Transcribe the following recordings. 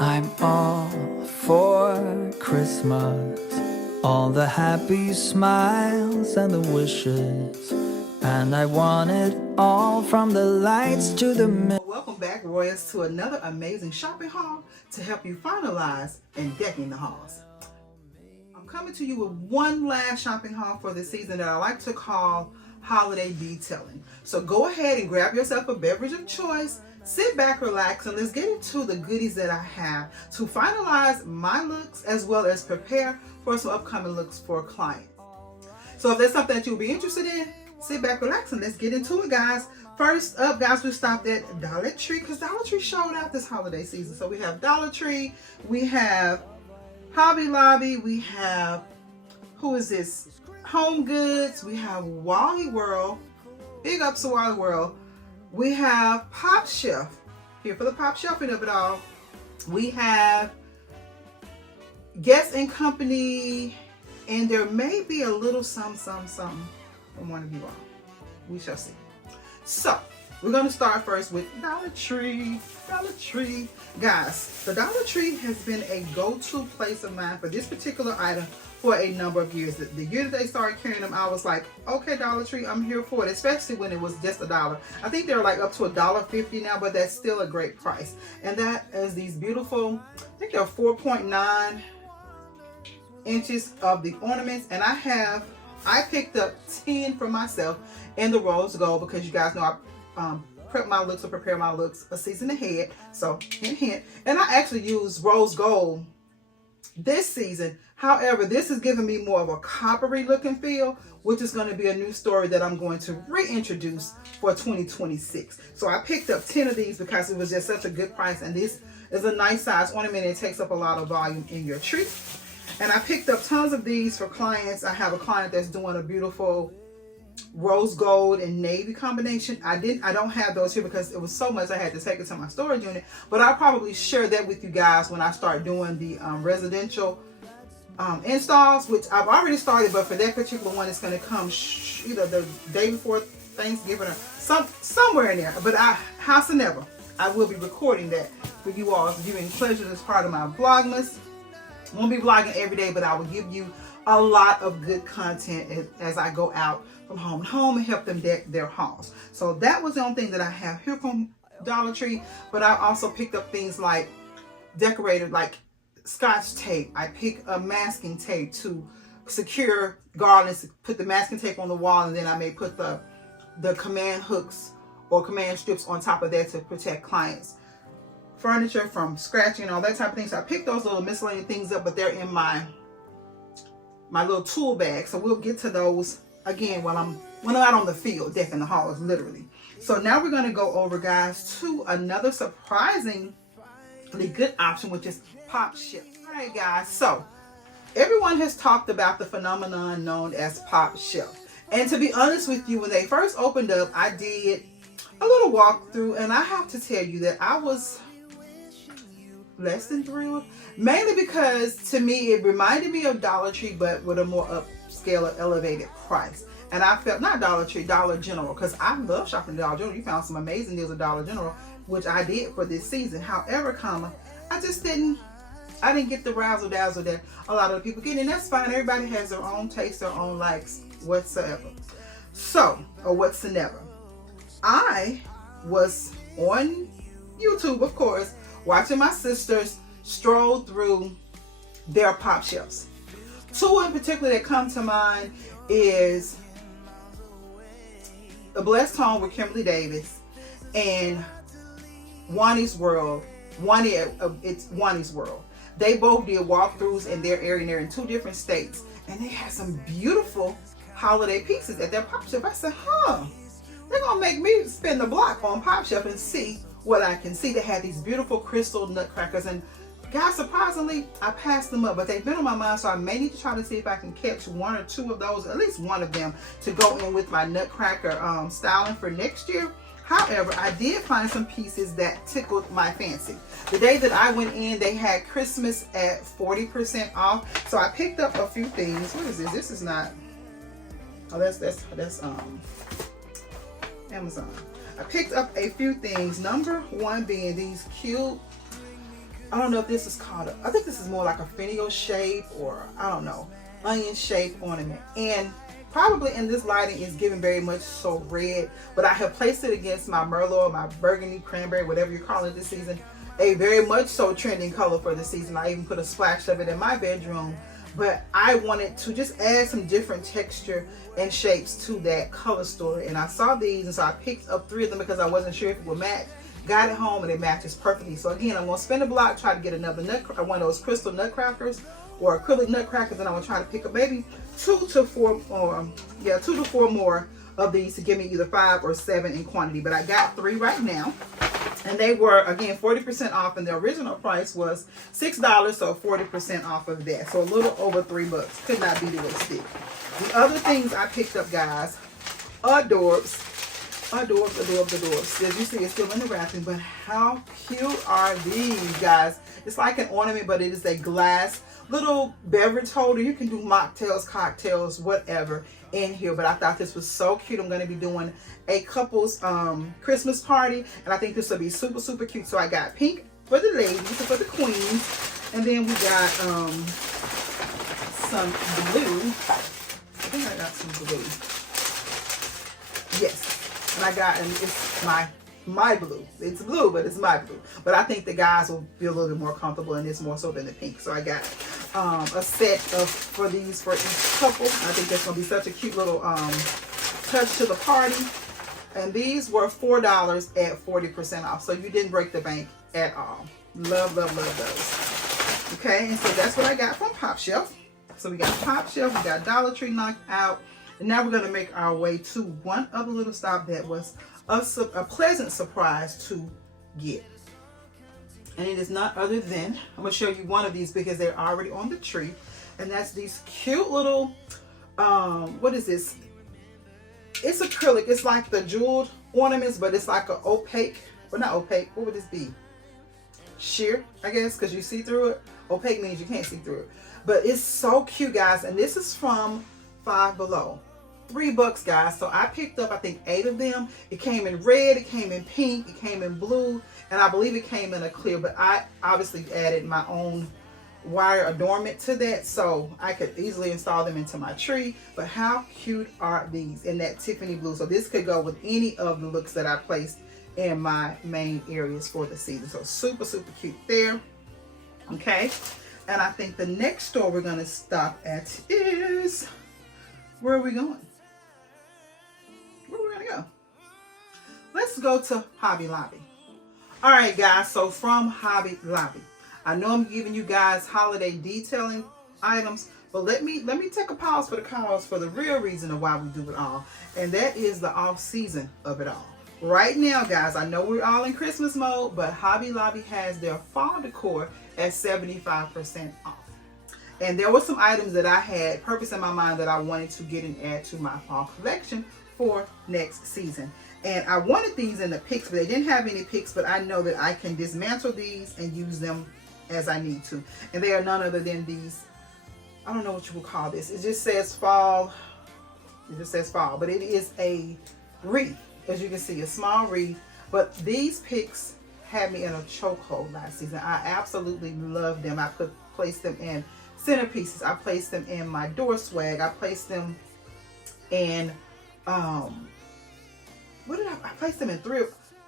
I'm all for Christmas, all the happy smiles and the wishes, and I want it all from the lights to the Welcome back, Royals, to another amazing shopping haul to help you finalize and decking the halls. I'm coming to you with one last shopping haul for the season that I like to call holiday detailing. So go ahead and grab yourself a beverage of choice, sit back, relax, and let's get into the goodies that I have to finalize my looks as well as prepare for some upcoming looks for clients. So if there's something that you'll be interested in, sit back, relax, and let's get into it, guys. First up, guys, we stopped at Dollar Tree because Dollar Tree showed out this holiday season. So we have Dollar Tree, we have Hobby Lobby, we have, who is this? Home Goods, we have Wally World, big ups to Wally World. We have PopShelf, here for the PopShelfing of it all. We have Guess and Company, and there may be a little something from one of you all. We shall see. So, we're going to start first with Dollar Tree. Dollar Tree. Guys, the Dollar Tree has been a go-to place of mine for this particular item for a number of years. The year that they started carrying them, I was like, okay, Dollar Tree, I'm here for it, especially when it was just $1. I think they're like up to $1.50 now, but that's still a great price. And that is these beautiful, I think they're 4.9 inches of the ornaments, and I picked up 10 for myself in the rose gold because you guys know I prep my looks or prepare my looks a season ahead. So hint, hint. And I actually used rose gold this season. However, this is giving me more of a coppery looking feel, which is going to be a new story that I'm going to reintroduce for 2026. So I picked up 10 of these because it was just such a good price, and this is a nice size ornament. It takes up a lot of volume in your tree. And I picked up tons of these for clients. I have a client that's doing a beautiful rose gold and navy combination. I don't have those here because it was so much I had to take it to my storage unit, but I'll probably share that with you guys when I start doing the residential installs, which I've already started, but for that particular one it's going to come either the day before Thanksgiving or somewhere in there. But howsoever, I will be recording that for you all's viewing pleasure as part of my Vlogmas. Won't be vlogging every day, but I will give you a lot of good content as I go out from home to home and help them deck their halls. So that was the only thing that I have here from Dollar Tree. But I also picked up things like decorated, like Scotch tape. I picked a masking tape to secure garlands, put the masking tape on the wall, and then I may put the command hooks or command strips on top of that to protect clients' furniture from scratching and all that type of thing. So I picked those little miscellaneous things up, but they're in my little tool bag. So we'll get to those again when I'm out on the field decking the halls, literally. So now we're going to go over, guys, to another surprisingly good option, which is PopShelf. All right, guys. So everyone has talked about the phenomenon known as PopShelf. And to be honest with you, when they first opened up, I did a little walkthrough, and I have to tell you that I was less than thrilled, mainly because to me it reminded me of Dollar Tree, but with a more upscale or elevated price. And I felt, not Dollar Tree, Dollar General, because I love shopping at Dollar General. You found some amazing deals at Dollar General, which I did for this season. However, I didn't get the razzle dazzle that a lot of people get, and that's fine. Everybody has their own taste, their own likes, whatsoever. So, or whatsoever. I was on YouTube, of course, watching my sisters stroll through their pop shelves. Two in particular that come to mind is The Blessed Home with Kimberly Davis and Wani's World. It's Wani's World. They both did walkthroughs in their area, and they're in two different states, and they had some beautiful holiday pieces at their pop shelf. I said, they're gonna make me spin the block on PopShelf and see what I can see. They had these beautiful crystal nutcrackers, and guys, surprisingly, I passed them up, but they've been on my mind, so I may need to try to see if I can catch one or two of those, at least one of them, to go in with my nutcracker styling for next year. However, I did find some pieces that tickled my fancy. The day that I went in, they had Christmas at 40% off, so I picked up a few things. What is this? This is not, oh, that's Amazon. I picked up a few things. Number one being these cute I don't know if this is called, I think this is more like a finial shape, or I don't know, onion shaped ornament. And probably in this lighting is giving very much so red, but I have placed it against my Merlot or my burgundy cranberry, whatever you call it this season, a very much so trending color for the season. I even put a splash of it in my bedroom, but I wanted to just add some different texture and shapes to that color story. And I saw these, and so I picked up 3 of them because I wasn't sure if it would match. Got it home and it matches perfectly. So again, I'm gonna spin the block, try to get another one of those crystal nutcrackers or acrylic nutcrackers, and I'm gonna try to pick up maybe 2 to 4 more of these to give me either 5 or 7 in quantity. But I got 3 right now, and they were again 40% off, and the original price was $6, so 40% off of that, so a little over $3. Could not beat it with a stick. The other things I picked up, guys, adorbs. As you see, it's still in the wrapping, but how cute are these, guys? It's like an ornament, but it is a glass little beverage holder. You can do mocktails, cocktails, whatever in here, but I thought this was so cute. I'm going to be doing a couple's Christmas party, and I think this will be super, super cute. So I got pink for the ladies, for the queens, and then we got some blue. I think I got some blue. Yes. And I got, and it's my blue. It's blue, but it's my blue. But I think the guys will be a little bit more comfortable in this more so than the pink. So I got a set for these for each couple. I think that's going to be such a cute little touch to the party. And these were $4 at 40% off. So you didn't break the bank at all. Love, love, love those. Okay, and so that's what I got from PopShelf. So we got PopShelf, we got Dollar Tree knocked out. And now we're going to make our way to one other little stop that was a pleasant surprise to get. And it is not other than, I'm going to show you one of these because they're already on the tree. And that's these cute little, what is this? It's acrylic. It's like the jeweled ornaments, but it's like an opaque, well, not opaque. What would this be? Sheer, I guess, because you see through it. Opaque means you can't see through it. But it's so cute, guys. And this is from Five Below. $3, guys. So I picked up, I think, 8 of them. It came in red, it came in pink, it came in blue, and I believe it came in a clear, but I obviously added my own wire adornment to that so I could easily install them into my tree. But how cute are these in that Tiffany blue? So this could go with any of the looks that I placed in my main areas for the season. So super, super cute there. Okay. And I think the next store we're going to stop at is, where are we going? Where are we going to go? Let's go to Hobby Lobby. All right, guys. So from Hobby Lobby, I know I'm giving you guys holiday detailing items, but let me take a pause for the cause for the real reason of why we do it all, and that is the off season of it all. Right now, guys, I know we're all in Christmas mode, but Hobby Lobby has their fall decor at 75% off. And there were some items that I had purpose in my mind that I wanted to get and add to my fall collection for next season. And I wanted these in the picks, but they didn't have any picks, but I know that I can dismantle these and use them as I need to. And they are none other than these, I don't know what you would call this. It just says fall. It just says fall, but it is a wreath. As you can see, a small wreath. But these picks had me in a chokehold last season. I absolutely love them. I placed them in centerpieces. I placed them in my door swag. I placed them in what did I placed them in 3.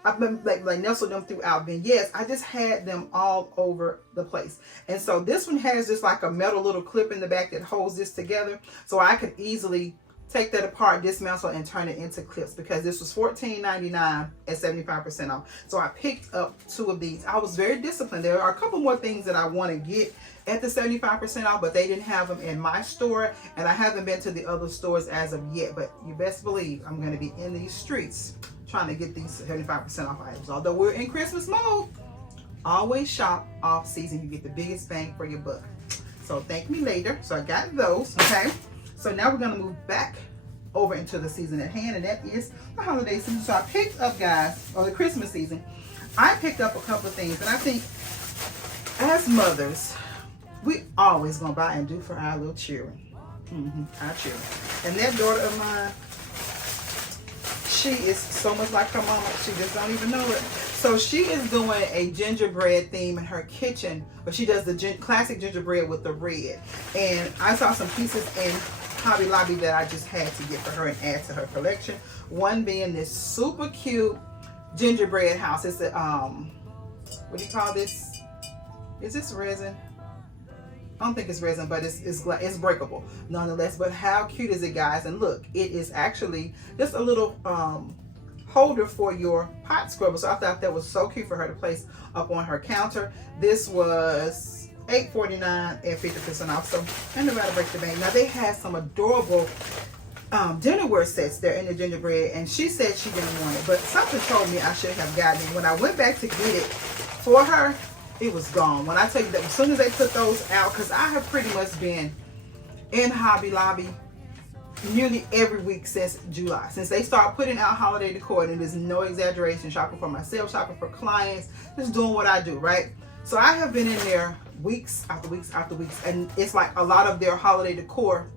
I've been like nestled them throughout vignettes. I just had them all over the place. And so this one has just like a metal little clip in the back that holds this together. So I could easily take that apart, dismantle, and turn it into clips, because this was $14.99 at 75% off. So I picked up 2 of these. I was very disciplined. There are a couple more things that I want to get at the 75% off, but they didn't have them in my store, and I haven't been to the other stores as of yet. But you best believe I'm going to be in these streets trying to get these 75% off items. Although we're in Christmas mode, always shop off season. You get the biggest bang for your buck. So thank me later. So I got those. Okay. So now we're going to move back over into the season at hand, and that is the holiday season. So I picked up, guys, or the Christmas season, I picked up a couple of things. And I think as mothers, we always going to buy and do for our little children. Our children. And that daughter of mine, she is so much like her mama, she just don't even know it. So she is doing a gingerbread theme in her kitchen, but she does the classic gingerbread with the red. And I saw some pieces in Hobby Lobby that I just had to get for her and add to her collection. One being this super cute gingerbread house. It's a what do you call this? Is this resin? I don't think it's resin, but it's breakable nonetheless. But how cute is it, guys? And look, it is actually just a little holder for your pot scrubber. So I thought that was so cute for her to place up on her counter. This was $8.49 and 50% off. So I'm about to break the bank. Now they had some adorable dinnerware sets there in the gingerbread, and she said she didn't want it, but something told me I should have gotten it. When I went back to get it for her, it was gone. When I tell you that, as soon as they took those out, because I have pretty much been in Hobby Lobby nearly every week since July, since they started putting out holiday decor, and it is no exaggeration, shopping for myself, shopping for clients, just doing what I do, right? So I have been in there weeks after weeks after weeks, and it's like a lot of their holiday decor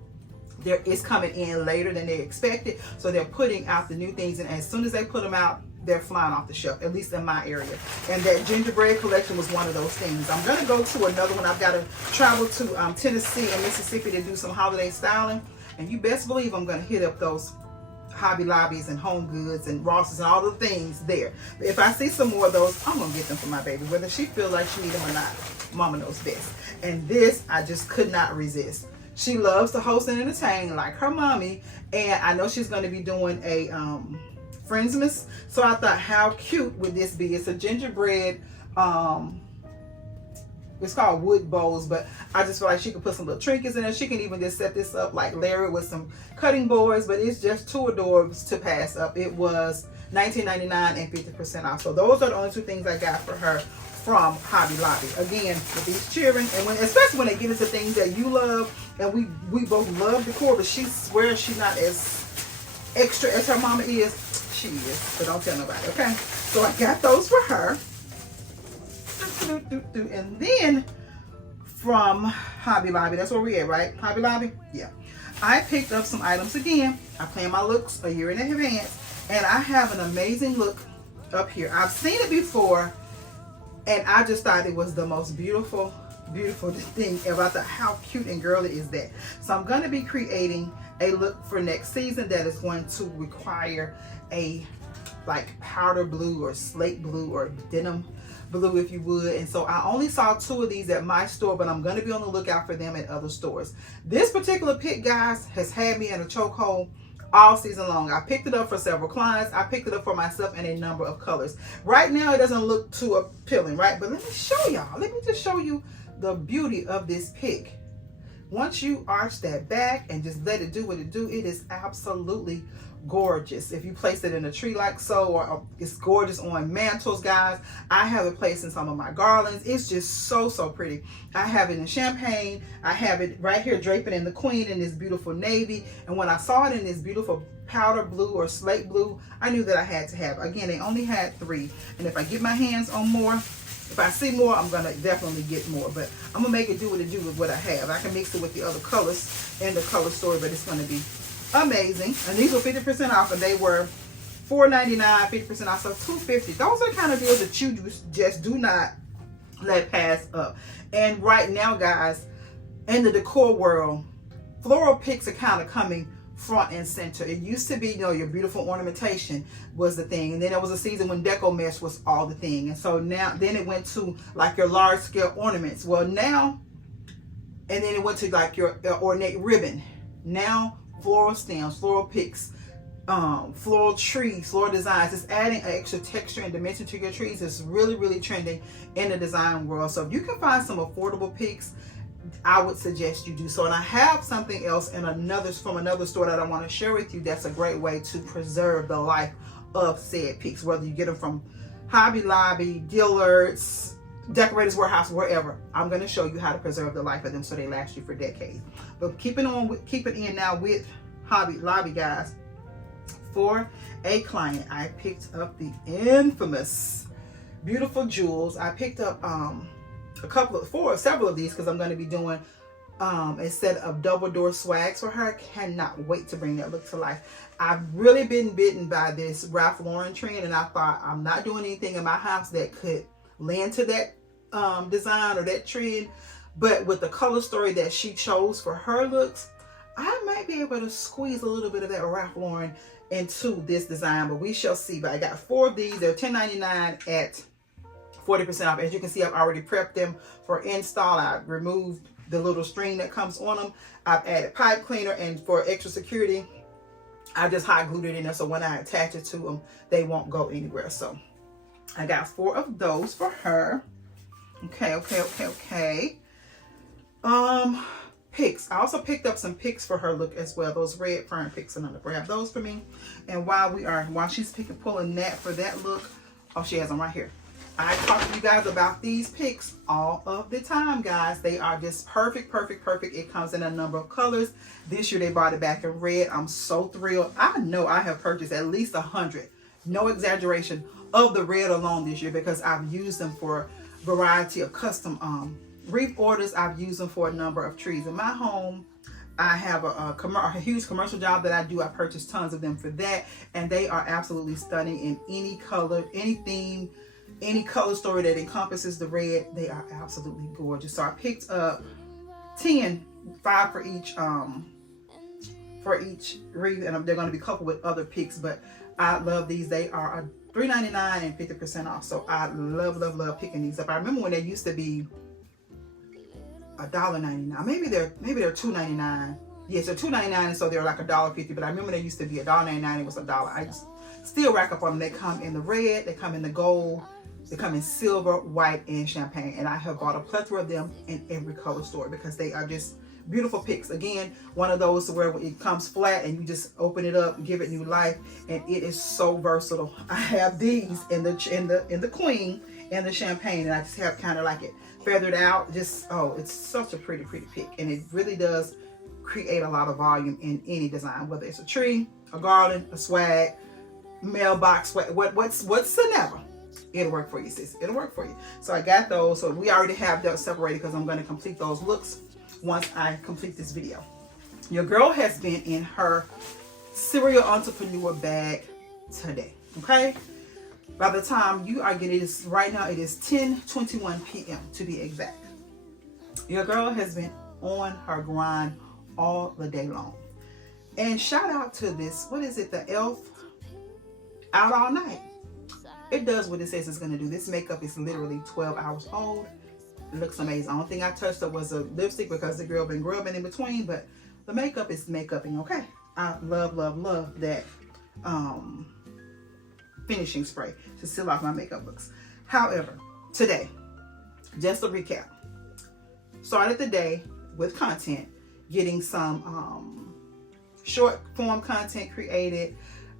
there is coming in later than they expected, so they're putting out the new things, and as soon as they put them out, they're flying off the shelf, at least in my area. And that gingerbread collection was one of those things. I'm gonna go to another one. I've got to travel to Tennessee and Mississippi to do some holiday styling, and you best believe I'm gonna hit up those Hobby Lobbies and Home Goods and Ross's and all the things there. But if I see some more of those, I'm gonna get them for my baby, whether she feel like she need them or not. Mama knows best. And this, I just could not resist. She loves to host and entertain like her mommy, and I know she's going to be doing a Friendsmas. So I thought, how cute would this be? It's a gingerbread, it's called wood bowls, but I just feel like she could put some little trinkets in there. She can even just set this up like Larry with some cutting boards, but it's just too adorable to pass up. It was $19.99 and 50% off. So those are the only two things I got for her from Hobby Lobby. Again, with these children, and especially when they get into things that you love, and we both love decor, but she swears she's not as extra as her mama is. She is, but don't tell nobody, okay? So I got those for her. And then from Hobby Lobby, that's where we at, right? Hobby Lobby? Yeah. I picked up some items again. I plan my looks a year in advance, and I have an amazing look up here. I've seen it before, and I just thought it was the most beautiful thing ever. I thought, how cute and girly is that? So I'm going to be creating a look for next season that is going to require a like powder blue or slate blue or denim blue, if you would. And so I only saw 2 of these at my store, but I'm going to be on the lookout for them at other stores. This particular pick, guys, has had me in a chokehold all season long. I picked it up for several clients. I picked it up for myself in a number of colors. Right now it doesn't look too appealing, right? But let me show y'all. Let me just show you the beauty of this pick. Once you arch that back and just let it do what it do, it is absolutely gorgeous. If you place it in a tree like so, or it's gorgeous on mantles, guys. I have it placed in some of my garlands. It's just so pretty. I have it in champagne. I have it right here draping in the queen in this beautiful navy. And when I saw it in this beautiful powder blue or slate blue, I knew that I had to have it. Again, they only had 3. And if I get my hands on more, if I see more, I'm gonna definitely get more, but I'm gonna make it do what it do with what I have. I can mix it with the other colors in the color store, but it's gonna be amazing. And these were 50% off, and they were $4.99, 50% off, so $2.50. Those are kind of deals that you just do not let pass up. And right now, guys, in the decor world, floral picks are kind of coming front and center. It used to be, you know, your beautiful ornamentation was the thing, and then there was a season when deco mesh was all the thing, and so now then it went to like your large scale ornaments. Well, now, and then it went to like your ornate ribbon. Now floral stems, floral picks, floral trees, floral designs. It's adding an extra texture and dimension to your trees. It's really trending in the design world. So if you can find some affordable picks, I would suggest you do so. And I have something else in from another store that I want to share with you. That's a great way to preserve the life of said picks, whether you get them from Hobby Lobby, Dillard's, Decorators Warehouse, wherever. I'm going to show you how to preserve the life of them so they last you for decades. But keeping in now with Hobby Lobby, guys, for a client, I picked up the infamous beautiful jewels. I picked up several of these because I'm going to be doing a set of double door swags for her. Cannot wait to bring that look to life. I've really been bitten by this Ralph Lauren trend, and I thought, I'm not doing anything in my house that could lend to that design or that trend. But with the color story that she chose for her looks, I might be able to squeeze a little bit of that Ralph Lauren into this design, but we shall see. But I got 4 of these. They're $10.99 at 40% off. As you can see, I've already prepped them for install. I removed the little string that comes on them. I've added pipe cleaner, and for extra security, I just hot glued it in there so when I attach it to them, they won't go anywhere. So I got 4 of those for her. Okay. Picks. I also picked up some picks for her look as well. Those red fern picks, and I'm gonna grab those for me. And while she's pulling that for that look, oh, she has them right here. I talk to you guys about these picks all of the time, guys. They are just perfect. It comes in a number of colors. This year they brought it back in red. I'm so thrilled. I know I have purchased at least 100, no exaggeration, of the red alone this year, because I've used them for a variety of custom wreath orders. I've used them for a number of trees in my home. I have a huge commercial job that I do. I purchased tons of them for that, and they are absolutely stunning in any color, any theme, any color story that encompasses the red. They are absolutely gorgeous. So I picked up 5 for each wreath, and they're going to be coupled with other picks. But I love these. They are $3.99 and 50% off. So I love picking these up. I remember when they used to be $1.99. Maybe they're $2.99. Yes, they're $2.99, and so they're like $1.50. But I remember they used to be $1.99. It was $1. I just still rack up on them. They come in the red, they come in the gold, they come in silver, white, and champagne. And I have bought a plethora of them in every color store because they are just beautiful picks. Again, one of those where it comes flat and you just open it up, give it new life, and it is so versatile. I have these in the queen and the champagne, and I just have kind of like it feathered out. Just, oh, it's such a pretty pick, and it really does create a lot of volume in any design, whether it's a tree, a garland, a swag, mailbox, whatsoever. It'll work for you, sis. It'll work for you. So I got those. So we already have those separated because I'm going to complete those looks once I complete this video. Your girl has been in her serial entrepreneur bag today. Okay. By the time you are getting this right now, it is 10:21 p.m. to be exact. Your girl has been on her grind all the day long. And shout out to this, what is it, the e.l.f. Out All Night. It does what it says it's going to do. This makeup is literally 12 hours old. It looks amazing. The only thing I touched up was a lipstick because the girl been grubbing in between, but the makeup is makeuping, okay? I love that finishing spray to seal off my makeup looks. However, today, just a recap. Started the day with content, getting some short form content created.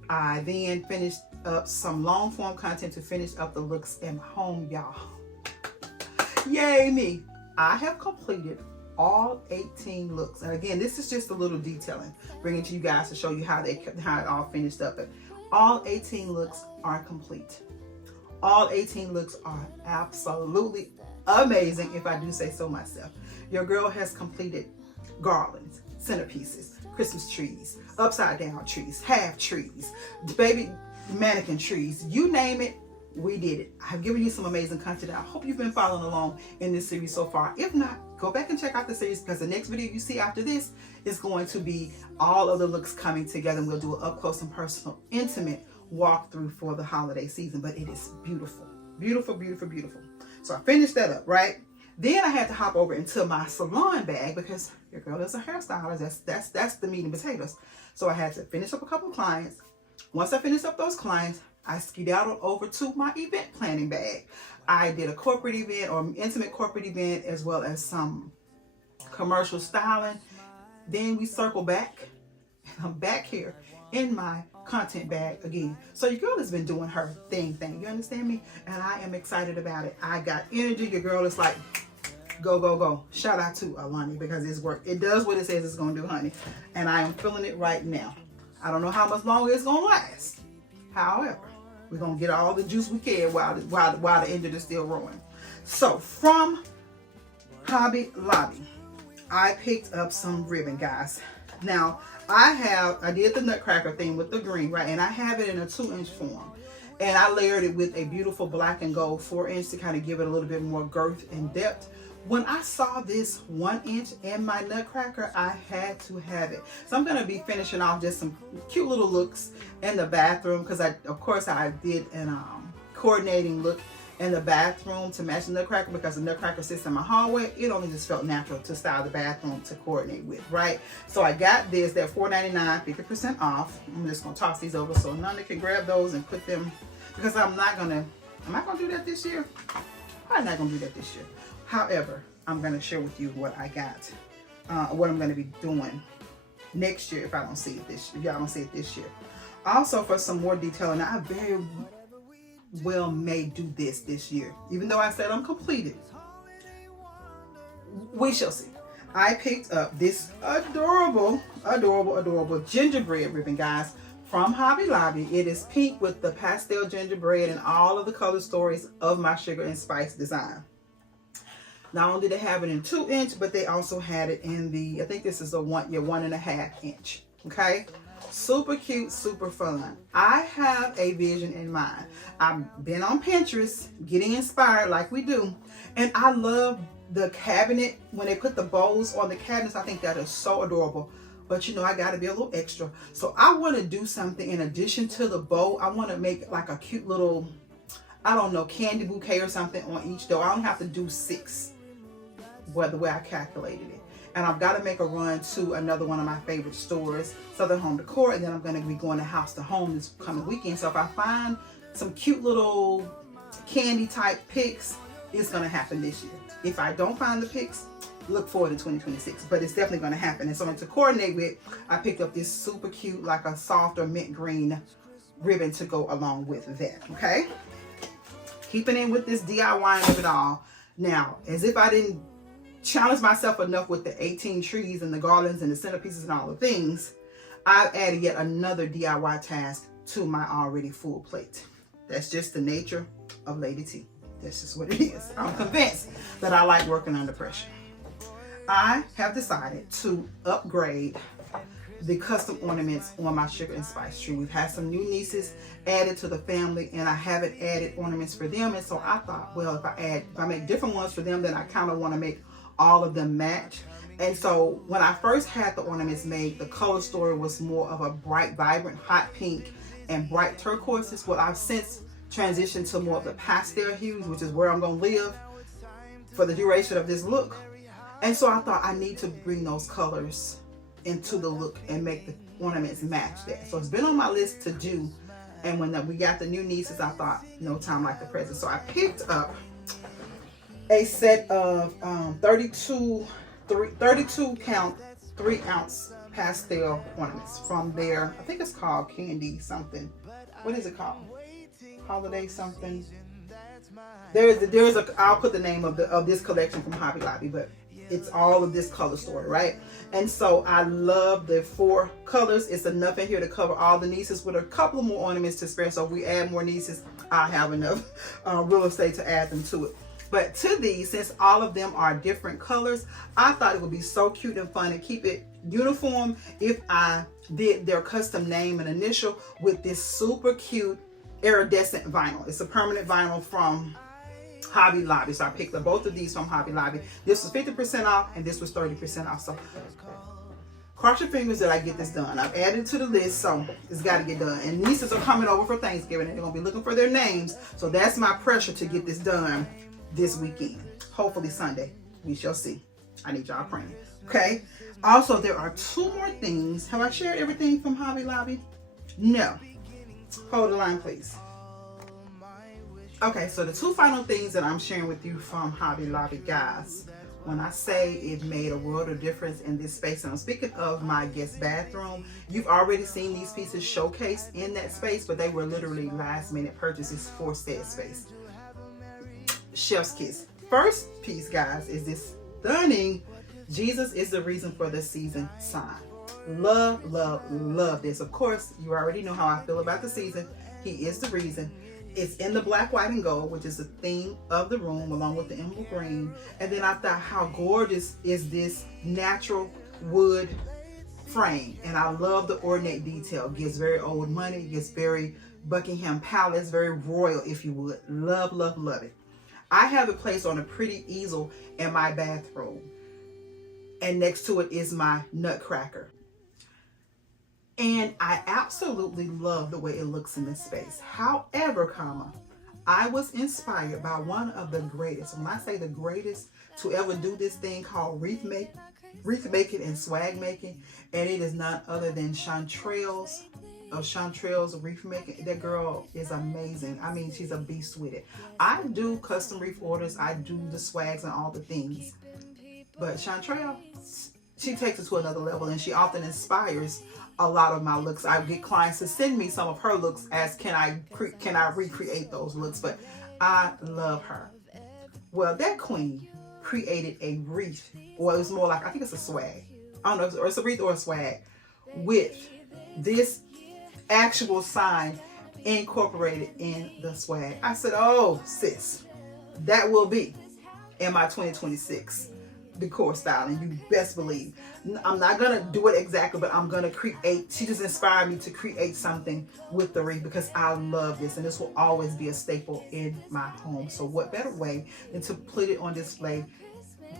I then finished up some long form content to finish up the looks in my home, y'all. Yay me. I have completed all 18 looks. And again, this is just a little detailing, bringing to you guys to show you how it all finished up. But all 18 looks are complete. All 18 looks are absolutely amazing, if I do say so myself. Your girl has completed garlands, centerpieces, Christmas trees, upside down trees, half trees, baby mannequin trees, you name it, we did it. I've given you some amazing content. I hope you've been following along in this series so far. If not, go back and check out the series, because the next video you see after this is going to be all of the looks coming together, and we'll do an up close and personal, intimate walkthrough for the holiday season. But it is beautiful. So I finished that up, right? Then I had to hop over into my salon bag because your girl is a hairstylist. That's the meat and potatoes. So I had to finish up a couple of clients. Once I finished up those clients, I skedaddled over to my event planning bag. I did a corporate event, or intimate corporate event, as well as some commercial styling. Then we circle back, and I'm back here in my content bag again. So your girl has been doing her thing. You understand me? And I am excited about it. I got energy. Your girl is like, go. Shout out to Alani, because it's work. It does what it says it's going to do, honey. And I am feeling it right now. I don't know how much longer it's going to last. However, we're going to get all the juice we can while the engine is still rolling. So from Hobby Lobby, I picked up some ribbon, guys. Now, I did the nutcracker thing with the green, right? And I have it in a 2-inch form. And I layered it with a beautiful black and gold 4-inch to kind of give it a little bit more girth and depth. When I saw this 1-inch in my nutcracker, I had to have it. So I'm going to be finishing off just some cute little looks in the bathroom, because of course I did an coordinating look in the bathroom to match the nutcracker, because the nutcracker sits in my hallway. It only just felt natural to style the bathroom to coordinate with, right? So I got this, they're $4.99, 50% off. I'm just gonna toss these over so Nana can grab those and put them, because am I gonna do that this year? I'm not gonna do that this year. However, I'm gonna share with you what I got, what I'm gonna be doing next year if y'all don't see it this year. Also, for some more detailing, I very well may do this year, even though I said I'm completed. We shall see. I picked up this adorable gingerbread ribbon, guys, from Hobby Lobby. It is pink with the pastel gingerbread and all of the color stories of my sugar and spice design. Not only did they have it in 2-inch, but they also had it in the, I think this is a 1.5 inch. Okay. Super cute, super fun. I have a vision in mind. I've been on Pinterest getting inspired like we do, and I love the cabinet when they put the bows on the cabinets. I think that is so adorable. But you know, I got to be a little extra, so I want to do something in addition to the bow. I want to make like a cute little, I don't know, candy bouquet or something on each door. I don't have to do 6, the way I calculated it. And I've got to make a run to another one of my favorite stores, Southern Home Decor, and then I'm going to be going to House to Home this coming weekend. So if I find some cute little candy type picks, it's going to happen this year. If I don't find the picks, look forward to 2026, but it's definitely going to happen. And so to coordinate with, I picked up this super cute, like a soft or mint green ribbon to go along with that. Okay, keeping in with this DIY of it all. Now, as if I didn't challenge myself enough with the 18 trees and the garlands and the centerpieces and all the things, I've added yet another DIY task to my already full plate. That's just the nature of Lady T. That's just what it is. I'm convinced that I like working under pressure. I have decided to upgrade the custom ornaments on my sugar and spice tree. We've had some new nieces added to the family, and I haven't added ornaments for them. And so I thought, well, if I make different ones for them, then I kind of want to make all of them match. And so when I first had the ornaments made, the color story was more of a bright, vibrant, hot pink and bright turquoises. Well, I've since transitioned to more of the pastel hues, which is where I'm going to live for the duration of this look. And so I thought I need to bring those colors into the look and make the ornaments match that. So it's been on my list to do. And when we got the new nieces, I thought no time like the present. So I picked up a set of 32 count 3-ounce pastel ornaments from their, I think it's called Candy something. What is it called? Holiday something. I'll put the name of this collection from Hobby Lobby, but it's all of this color story, right? And so I love the 4 colors. It's enough in here to cover all the nieces with a couple more ornaments to spare. So if we add more nieces, I'll have enough real estate to add them to it. But to these, since all of them are different colors, I thought it would be so cute and fun and keep it uniform if I did their custom name and initial with this super cute iridescent vinyl. It's a permanent vinyl from Hobby Lobby. So I picked up both of these from Hobby Lobby. This was 50% off and this was 30% off. So cross your fingers that I get this done. I've added it to the list, so it's got to get done. And nieces are coming over for Thanksgiving and they're going to be looking for their names. So that's my pressure to get this done this weekend. Hopefully Sunday. We shall see. I need y'all praying. Okay. Also, there are 2 more things. Have I shared everything from Hobby Lobby? No. Hold the line, please. Okay, so the 2 final things that I'm sharing with you from Hobby Lobby, guys. When I say it made a world of difference in this space, and I'm speaking of my guest bathroom, you've already seen these pieces showcased in that space, but they were literally last minute purchases for said space. Chef's kiss. First piece, guys, is this stunning Jesus is the reason for the season sign. Love, love, love this. Of course, you already know how I feel about the season. He is the reason. It's in the black, white, and gold, which is the theme of the room, along with the emerald green. And then I thought, how gorgeous is this natural wood frame? And I love the ornate detail. It gives very old money. It gets very Buckingham Palace, very royal, if you would. Love, love, love it. I have it placed on a pretty easel in my bathroom. And next to it is my nutcracker. And I absolutely love the way it looks in this space. However, I was inspired by one of the greatest, when I say the greatest, to ever do this thing called wreath making and swag making. And it is none other than Chantrell's wreath making. That girl is amazing. I mean, she's a beast with it. I do custom wreath orders. I do the swags and all the things. But Chantrell, she takes it to another level, and she often inspires a lot of my looks. I get clients to send me some of her looks as can I recreate those looks, but I love her. Well, that queen created a wreath, or it was more like, I think it's a swag. I don't know, or it's a wreath or a swag with this actual sign incorporated in the swag. I said, oh sis, that will be in my 2026 decor style, and you best believe I'm not gonna do it exactly, but I'm gonna create. She just inspired me to create something with the wreath because I love this, and this will always be a staple in my home. So what better way than to put it on display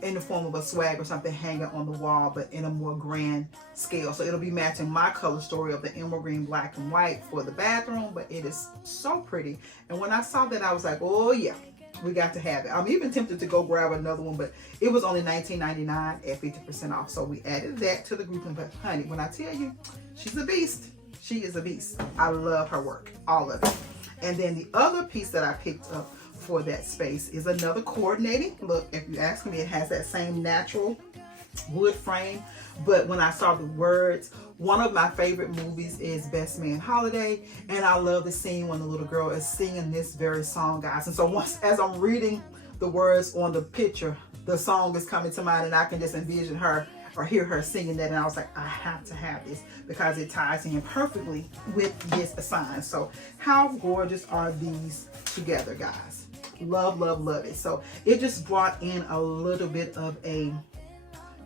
in the form of a swag or something hanging on the wall, but in a more grand scale. So it'll be matching my color story of the emerald green, black, and white for the bathroom, but it is so pretty. And when I saw that, I was like, oh yeah, we got to have it. I'm even tempted to go grab another one, but it was only $19.99 at 50% off. So we added that to the grouping. But honey, when I tell you, she's a beast. She is a beast. I love her work, all of it. And then the other piece that I picked up for that space is another coordinating look. If you ask me, it has that same natural wood frame, but when I saw the words, one of my favorite movies is Best Man Holiday, and I love the scene when the little girl is singing this very song, guys. And so once, as I'm reading the words on the picture, the song is coming to mind, and I can just envision her or hear her singing that, and I was like, I have to have this because it ties in perfectly with this sign. So how gorgeous are these together, guys? Love, love, love it. So it just brought in a little bit of a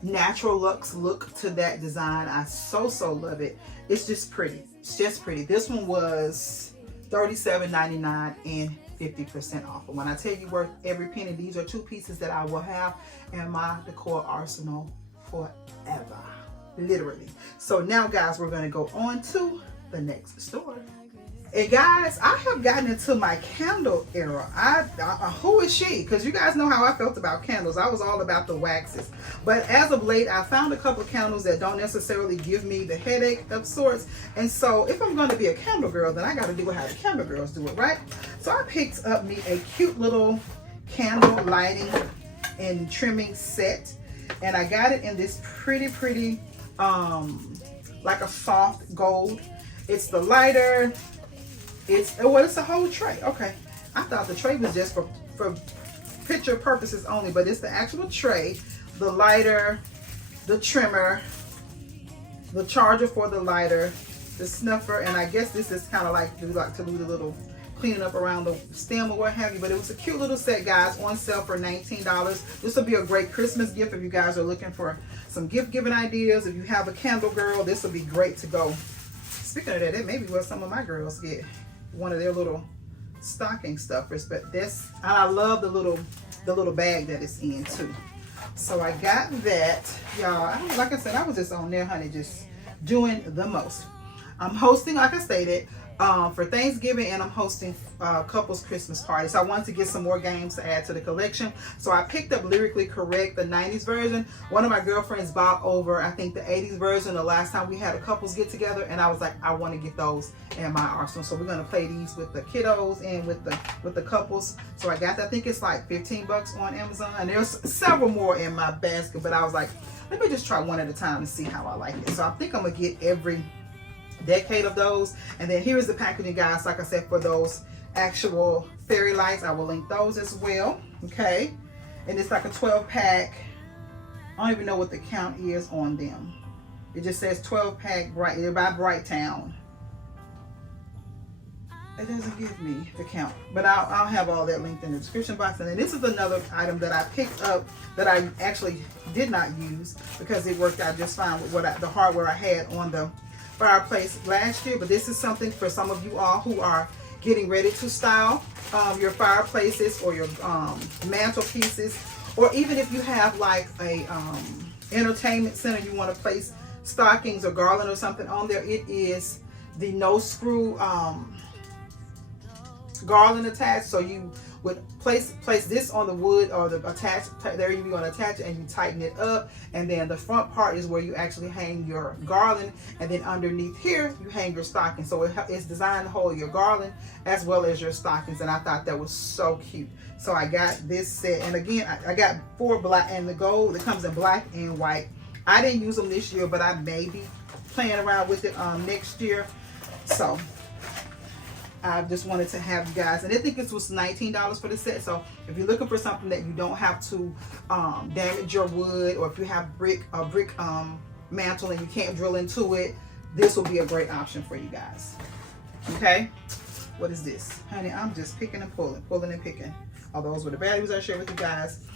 natural look to that design. I so love it. It's just pretty. It's just pretty. This one was $37.99 and 50% off. But when I tell you worth every penny, these are two pieces that I will have in my decor arsenal forever, literally. So now, guys, we're going to go on to the next store. And guys, I have gotten into my candle era. Who is she? Because you guys know how I felt about candles. I was all about the waxes. But as of late, I found a couple of candles that don't necessarily give me the headache of sorts. And so if I'm going to be a candle girl, then I got to do it how the candle girls do it, right? So I picked up me a cute little candle lighting and trimming set. And I got it in this pretty, like a soft gold. It's the lighter. It's a whole tray. Okay, I thought the tray was just for picture purposes only, but it's the actual tray, the lighter, the trimmer, the charger for the lighter, the snuffer, and I guess this is kind of like to do the little cleaning up around the stem or what have you. But it was a cute little set, guys, on sale for $19. This will be a great Christmas gift if you guys are looking for some gift giving ideas. If you have a candle girl, this will be great to go. Speaking of that, it may be what some of my girls get. One of their little stocking stuffers, but this, and I love the little bag that it's in too. So I got that, y'all. Like I said, I was just on there, honey, just doing the most. I'm hosting, like I stated, for Thanksgiving, and I'm hosting couples Christmas party. So I wanted to get some more games to add to the collection. So I picked up Lyrically Correct, the 90s version. One of my girlfriends bought over, I think, the 80s version the last time we had a couples get together, and I was like, I want to get those in my arsenal. So we're gonna play these with the kiddos and with the couples. So I got that. I think it's like 15 bucks on Amazon, and there's several more in my basket, but I was like, let me just try one at a time and see how I like it. So I think I'm gonna get every decade of those. And then here is the packaging, guys, like I said, for those actual fairy lights. I will link those as well. Okay, and it's like a 12-pack. I don't even know what the count is on them. It just says 12-pack bright. They're by Bright Town. It doesn't give me the count, but I'll have all that linked in the description box. And then this is another item that I picked up that I actually did not use because it worked out just fine with the hardware I had on the fireplace last year. But this is something for some of you all who are getting ready to style your fireplaces or your mantelpieces, or even if you have like a entertainment center, you want to place stockings or garland or something on there. It is the no screw garland attached, so you would place this on the wood or the attached there. You're going to attach it and you tighten it up, and then the front part is where you actually hang your garland, and then underneath here you hang your stockings. So it's designed to hold your garland as well as your stockings, and I thought that was so cute. So I got this set, and again I got 4 black, and the gold that comes in black and white. I didn't use them this year, but I may be playing around with it next year. So I just wanted to have you guys, and I think this was $19 for the set. So if you're looking for something that you don't have to damage your wood, or if you have a brick mantle and you can't drill into it, this will be a great option for you guys. Okay, what is this, honey? I'm just picking and pulling and picking. All those were the values I shared with you guys.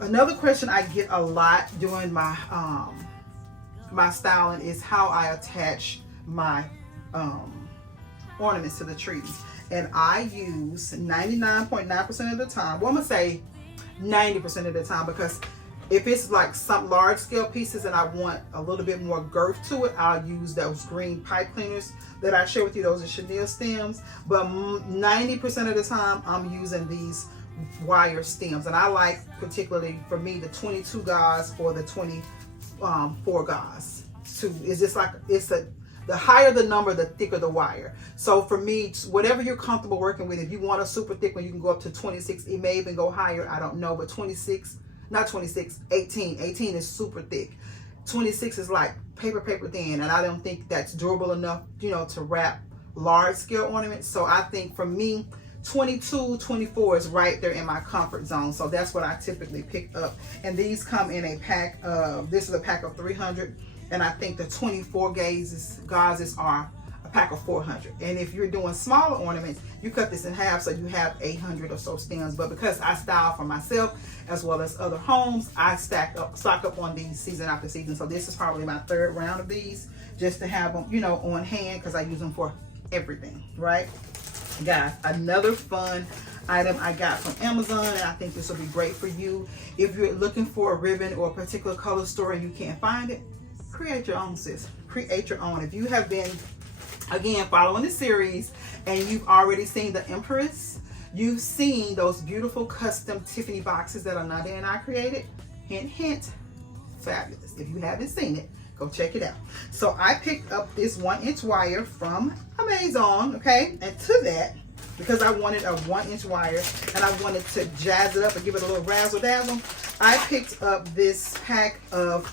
Another question I get a lot during my my styling is how I attach my ornaments to the trees. And I use 99.9% of the time, well, I'm gonna say 90% of the time, because if it's like some large scale pieces and I want a little bit more girth to it, I'll use those green pipe cleaners that I share with you. Those are chenille stems. But 90% of the time I'm using these wire stems, and I like, particularly for me, the 22 gauze or the 24 gauze. It's just like, the higher the number, the thicker the wire. So for me, whatever you're comfortable working with, if you want a super thick one, you can go up to 26. It may even go higher, I don't know, but 26, not 26, 18. 18 is super thick. 26 is like paper thin, and I don't think that's durable enough, you know, to wrap large scale ornaments. So I think for me, 22, 24 is right there in my comfort zone. So that's what I typically pick up. And these come in a pack of, this is a pack of 300. And I think the 24 gauzes are a pack of 400. And if you're doing smaller ornaments, you cut this in half, so you have 800 or so stems. But because I style for myself as well as other homes, I stock up on these season after season. So this is probably my 3rd round of these, just to have them, you know, on hand, because I use them for everything, right? Guys, another fun item I got from Amazon, and I think this will be great for you. If you're looking for a ribbon or a particular color story and you can't find it, create your own, sis. Create your own. If you have been, again, following the series and you've already seen the Empress, you've seen those beautiful custom Tiffany boxes that Ananda and I created. Hint, hint, fabulous. If you haven't seen it, go check it out. So I picked up this 1-inch wire from Amazon, okay? And to that, because I wanted a 1-inch wire and I wanted to jazz it up and give it a little razzle dazzle, I picked up this pack of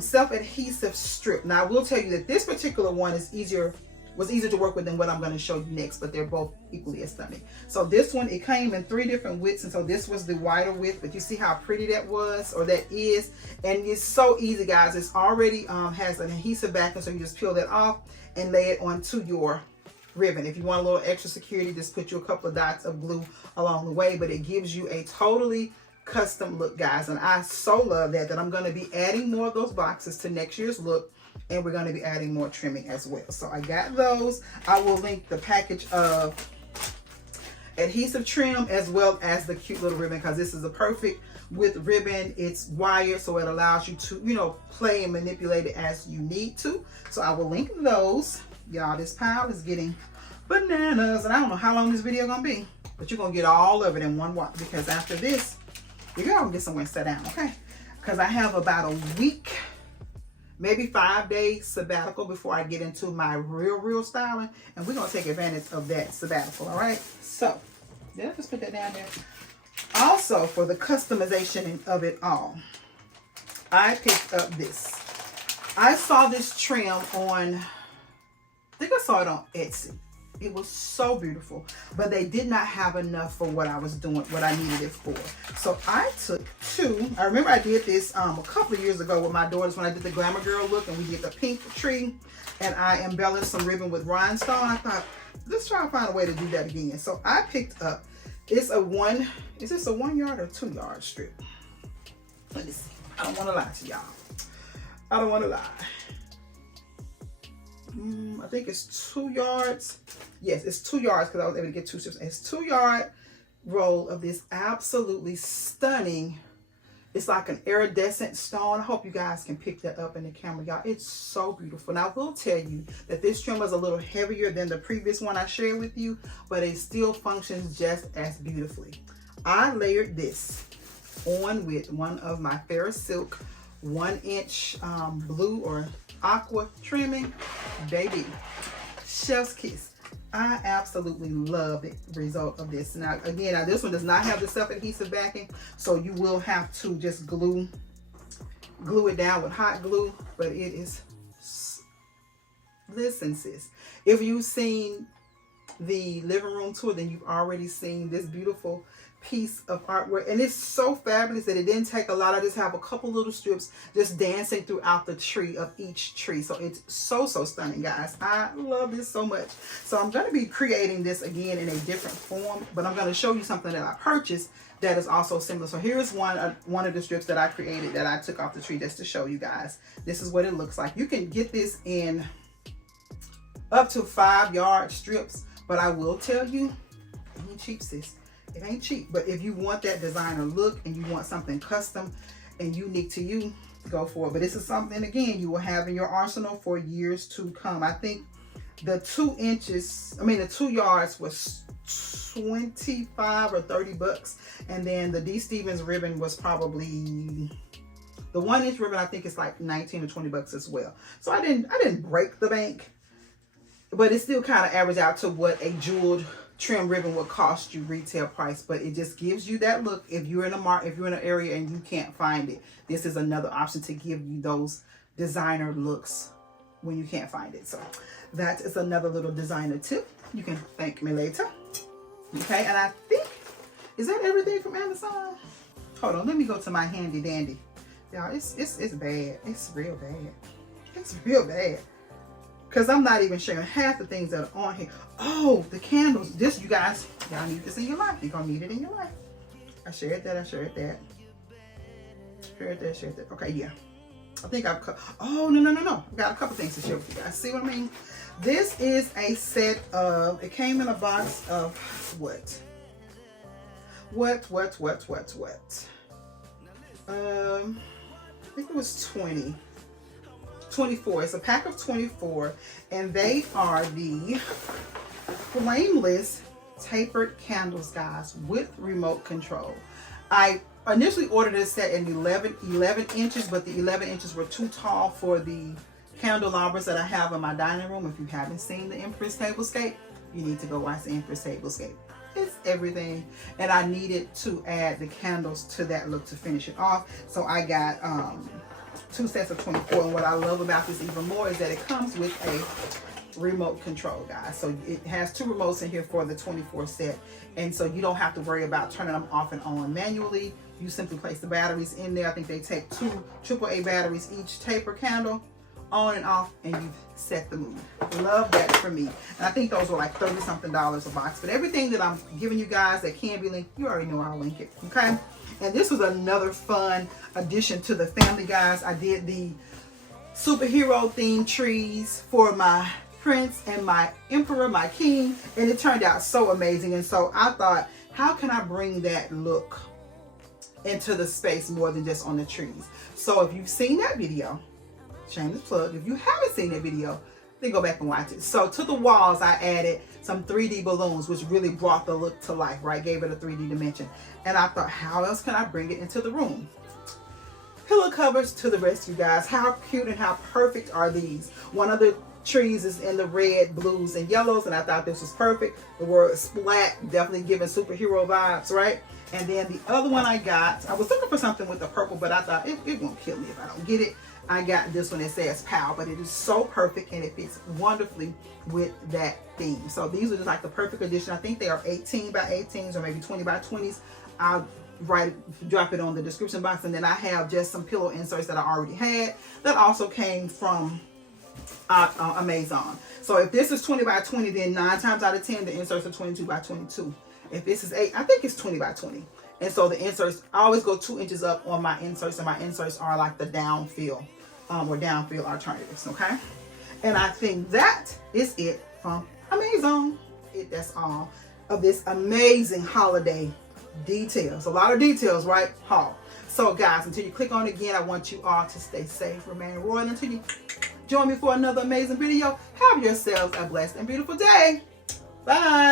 self-adhesive strip. Now I will tell you that this particular one was easier to work with than what I'm going to show you next, but they're both equally as stunning. So this one, it came in 3 different widths, and so this was the wider width, but you see how pretty that was, or that is. And it's so easy, guys. It's already has an adhesive backing, so you just peel that off and lay it onto your ribbon. If you want a little extra security, just put you a couple of dots of glue along the way, but it gives you a totally custom look, guys. And I so love that I'm going to be adding more of those boxes to next year's look, and we're going to be adding more trimming as well. So I got those. I will link the package of adhesive trim as well as the cute little ribbon, because this is a perfect width ribbon. It's wired, so it allows you to, you know, play and manipulate it as you need to. So I will link those. Y'all, this pile is getting bananas, and I don't know how long this video gonna be, but you're gonna get all of it in one walk, because after this, you gotta get somewhere and sit down, okay? Because I have about a week, maybe 5 days sabbatical before I get into my real styling, and we're gonna take advantage of that sabbatical. All right, so did I just put that down there? Also, for the customization of it all, I picked up this. I saw this trim on, I think I saw it on Etsy. It was so beautiful, but they did not have enough for what I was doing, what I needed it for. So I took 2. I remember I did this a couple of years ago with my daughters when I did the Glamour Girl look, and we did the pink tree, and I embellished some ribbon with rhinestone. I thought, let's try to find a way to do that again. So I picked up, is this a 1 yard or 2 yard strip? Let me see. I don't want to lie to y'all. I don't want to lie. I think it's 2 yards. Yes, it's 2 yards because I was able to get 2 strips. It's 2 yard roll of this absolutely stunning. It's like an iridescent stone. I hope you guys can pick that up in the camera, y'all. It's so beautiful. Now, I will tell you that this trim is a little heavier than the previous one I shared with you, but it still functions just as beautifully. I layered this on with one of my Ferris Silk 1-inch blue or aqua trimming. Baby, chef's kiss. I absolutely love the result of this. Now, again, this one does not have the self-adhesive backing, so you will have to just glue it down with hot glue, but it is, listen sis, if you've seen the living room tour, then you've already seen this beautiful piece of artwork, and it's so fabulous that it didn't take a lot. I just have a couple little strips just dancing throughout the tree of each tree, so it's so stunning, guys. I love this so much. So I'm going to be creating this again in a different form, but I'm going to show you something that I purchased that is also similar. So here's one of the strips that I created that I took off the tree just to show you guys. This is what it looks like. You can get this in up to 5 yard strips, but I will tell you, it ain't cheap, sis. It ain't cheap, but if you want that designer look and you want something custom and unique to you, go for it. But this is something, again, you will have in your arsenal for years to come. I think the 2 yards was 25 or 30 bucks. And then the D. Stevens ribbon was probably, the 1-inch ribbon, I think it's like 19 or 20 bucks as well. So I didn't break the bank, but it still kind of averaged out to what a jeweled trim ribbon will cost you retail price, but it just gives you that look. If you're in an area and you can't find it, this is another option to give you those designer looks when you can't find it. So that is another little designer tip. You can thank me later. Okay, and I think, is that everything from Amazon? Hold on, let me go to my handy dandy. Y'all, it's bad. It's real bad. It's real bad. Because I'm not even sharing half the things that are on here. Oh, the candles. This, you guys, y'all need this in your life. You're going to need it in your life. I shared that. Shared that. Okay, yeah. I think I've cut. Oh, no. I've got a couple things to share with you guys. See what I mean? This is a set of, it came in a box of what? I think it was 24. It's a pack of 24, and they are the flameless tapered candles, guys, with remote control. I initially ordered this set in 11 inches, but the 11 inches were too tall for the candelabras that I have in my dining room. If you haven't seen the Empress Tablescape, you need to go watch the Empress Tablescape. It's everything, and I needed to add the candles to that look to finish it off. So I got 2 sets of 24, and what I love about this even more is that it comes with a remote control, guys. So it has 2 remotes in here for the 24 set, and so you don't have to worry about turning them off and on manually. You simply place the batteries in there. I think they take 2 AAA batteries each taper candle, on and off, and you've set the mood. Love that for me. And I think those were like $30-something a box. But everything that I'm giving you guys that can be linked, you already know I'll link it, okay? And this was another fun addition to the family, guys. I did the superhero themed trees for my prince and my emperor, my king, and it turned out so amazing. And so I thought, how can I bring that look into the space more than just on the trees? So if you've seen that video, shameless plug, if you haven't seen that video, then go back and watch it. So to the walls, I added some 3D balloons, which really brought the look to life, right? Gave it a 3D dimension. And I thought, how else can I bring it into the room? Pillow covers to the rescue, guys. How cute and how perfect are these? One of the trees is in the red, blues, and yellows, and I thought this was perfect. The word splat, definitely giving superhero vibes, right? And then the other one I got, I was looking for something with the purple, but I thought it won't kill me if I don't get it. I got this one that says POW, but it is so perfect and it fits wonderfully with that theme. So these are just like the perfect addition. I think they are 18 by 18s or maybe 20 by 20s. I'll drop it on the description box, and then I have just some pillow inserts that I already had that also came from Amazon. So if this is 20 by 20, then 9 times out of 10, the inserts are 22 by 22. If this is 8, I think it's 20 by 20. And so the inserts, I always go 2 inches up on my inserts, and my inserts are like the downfill or downfill alternatives, okay? And I think that is it from Amazon. That's all of this amazing holiday details. A lot of details, right? Haul. So guys, until you click on it again, I want you all to stay safe, remain royal until you join me for another amazing video. Have yourselves a blessed and beautiful day. Bye.